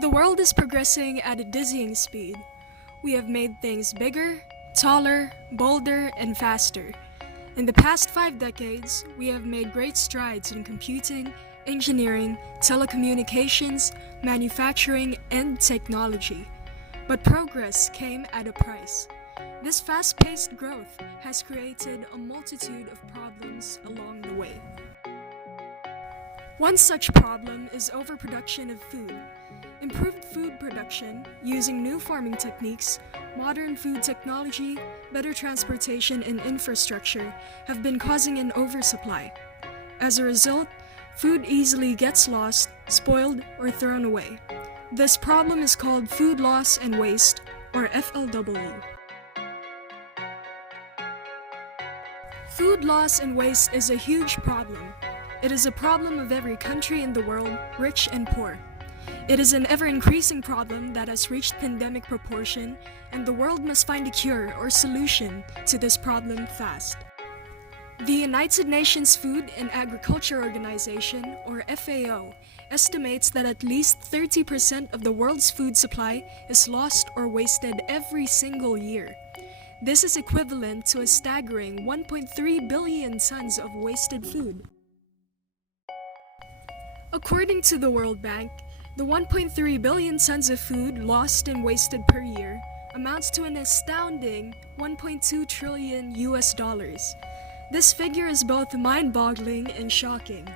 The world is progressing at a dizzying speed. We have made things bigger, taller, bolder, and faster. In the past 5 decades, we have made great strides in computing, engineering, telecommunications, manufacturing, and technology. But progress came at a price. This fast-paced growth has created a multitude of problems along the way. One such problem is overproduction of food. Improved food production, using new farming techniques, modern food technology, better transportation and infrastructure have been causing an oversupply. As a result, food easily gets lost, spoiled, or thrown away. This problem is called food loss and waste, or FLW. Food loss and waste is a huge problem. It is a problem of every country in the world, rich and poor. It is an ever-increasing problem that has reached pandemic proportion, and the world must find a cure or solution to this problem fast. The United Nations Food and Agriculture Organization, or FAO, estimates that at least 30% of the world's food supply is lost or wasted every single year. This is equivalent to a staggering 1.3 billion tons of wasted food. According to the World Bank, the 1.3 billion tons of food lost and wasted per year amounts to an astounding 1.2 trillion US dollars. This figure is both mind-boggling and shocking.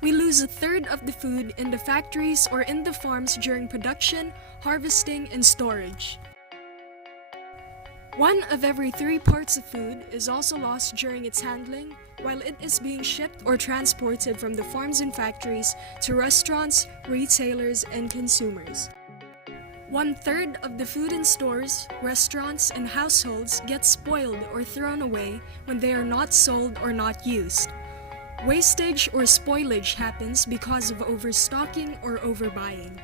We lose a third of the food in the factories or in the farms during production, harvesting, and storage. One of every 3 parts of food is also lost during its handling, while it is being shipped or transported from the farms and factories to restaurants, retailers, and consumers. 1/3 of the food in stores, restaurants, and households gets spoiled or thrown away when they are not sold or not used. Wastage or spoilage happens because of overstocking or overbuying.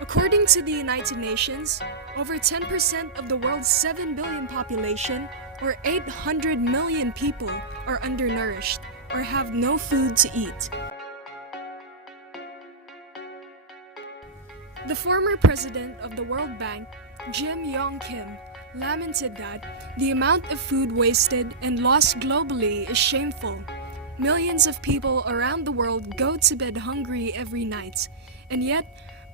According to the United Nations, over 10% of the world's 7 billion population, or 800 million people, are undernourished or have no food to eat. The former president of the World Bank, Jim Yong Kim, lamented that the amount of food wasted and lost globally is shameful. Millions of people around the world go to bed hungry every night, and yet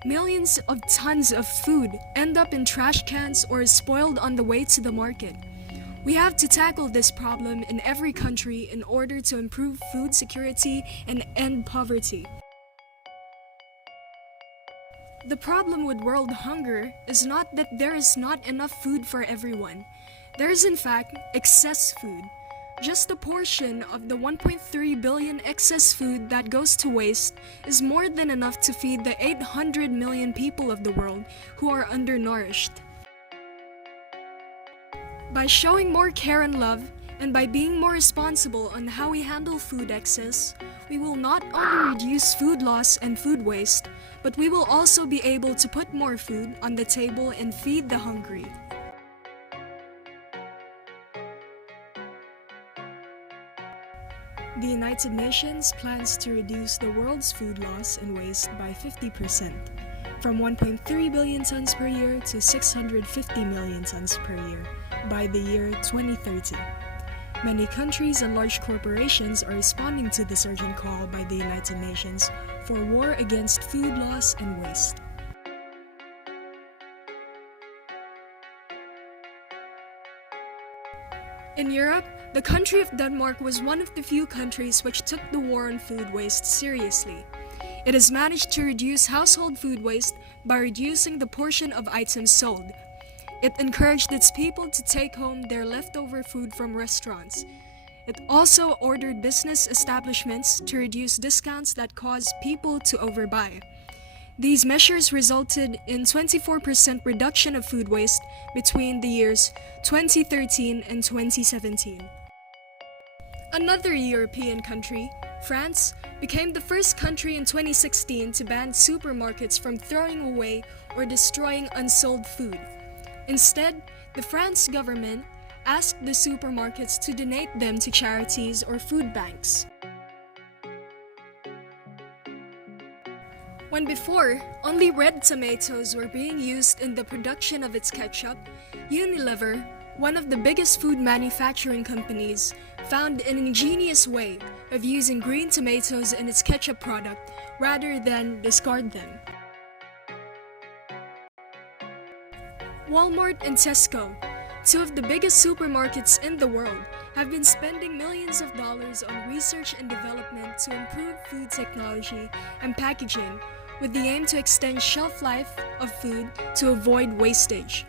millions of tons of food end up in trash cans or is spoiled on the way to the market. We have to tackle this problem in every country in order to improve food security and end poverty. The problem with world hunger is not that there is not enough food for everyone. There is in fact excess food. Just a portion of the 1.3 billion excess food that goes to waste is more than enough to feed the 800 million people of the world who are undernourished. By showing more care and love, and by being more responsible on how we handle food excess, we will not only reduce food loss and food waste, but we will also be able to put more food on the table and feed the hungry. The United Nations plans to reduce the world's food loss and waste by 50%, from 1.3 billion tons per year to 650 million tons per year by the year 2030. Many countries and large corporations are responding to this urgent call by the United Nations for war against food loss and waste. In Europe, the country of Denmark was one of the few countries which took the war on food waste seriously. It has managed to reduce household food waste by reducing the portion of items sold. It encouraged its people to take home their leftover food from restaurants. It also ordered business establishments to reduce discounts that cause people to overbuy. These measures resulted in 24% reduction of food waste between the years 2013 and 2017. Another European country, France, became the first country in 2016 to ban supermarkets from throwing away or destroying unsold food. Instead, the French government asked the supermarkets to donate them to charities or food banks. When before, only red tomatoes were being used in the production of its ketchup, Unilever, one of the biggest food manufacturing companies, found an ingenious way of using green tomatoes in its ketchup product rather than discard them. Walmart and Tesco, two of the biggest supermarkets in the world, have been spending millions of dollars on research and development to improve food technology and packaging with the aim to extend shelf life of food to avoid wastage.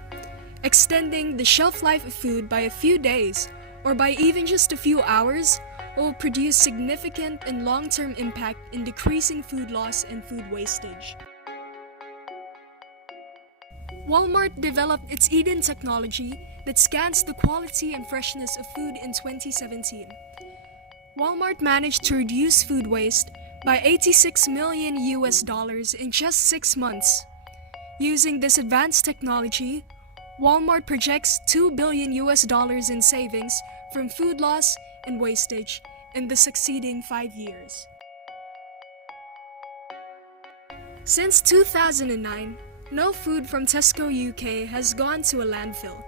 Extending the shelf life of food by a few days or by even just a few hours will produce significant and long-term impact in decreasing food loss and food wastage. Walmart developed its Eden technology that scans the quality and freshness of food in 2017. Walmart managed to reduce food waste by $86 million in just 6 months. Using this advanced technology, Walmart projects $2 billion in savings from food loss and wastage in the succeeding 5 years. Since 2009, no food from Tesco UK has gone to a landfill.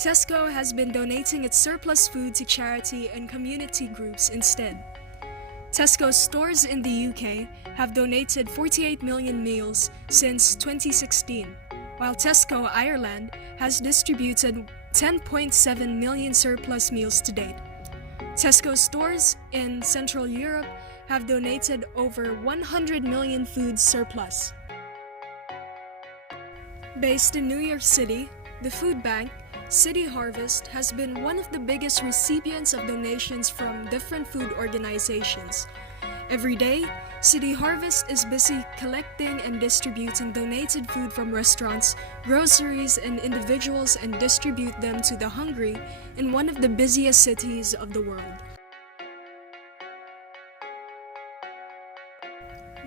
Tesco has been donating its surplus food to charity and community groups instead. Tesco stores in the UK have donated 48 million meals since 2016, while Tesco Ireland has distributed 10.7 million surplus meals to date. Tesco stores in Central Europe have donated over 100 million food surplus. Based in New York City, the food bank, City Harvest, has been one of the biggest recipients of donations from different food organizations. Every day, City Harvest is busy collecting and distributing donated food from restaurants, groceries, and individuals and distribute them to the hungry in one of the busiest cities of the world.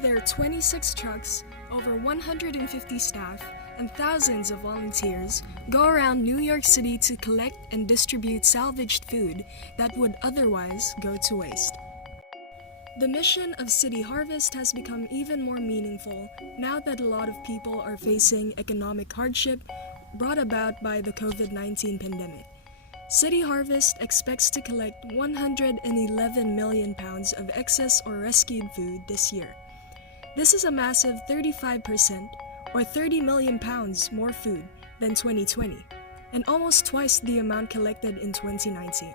There are 26 trucks, over 150 staff, and thousands of volunteers go around New York City to collect and distribute salvaged food that would otherwise go to waste. The mission of City Harvest has become even more meaningful now that a lot of people are facing economic hardship brought about by the COVID-19 pandemic. City Harvest expects to collect 111 million pounds of excess or rescued food this year. This is a massive 35%, or 30 million pounds more food than 2020, and almost twice the amount collected in 2019.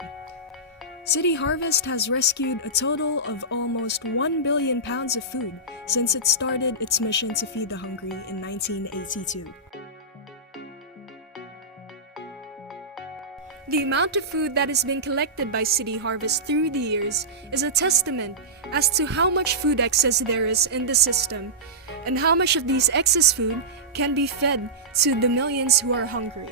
City Harvest has rescued a total of almost 1 billion pounds of food since it started its mission to feed the hungry in 1982. The amount of food that has been collected by City Harvest through the years is a testament as to how much food excess there is in the system and how much of these excess food can be fed to the millions who are hungry.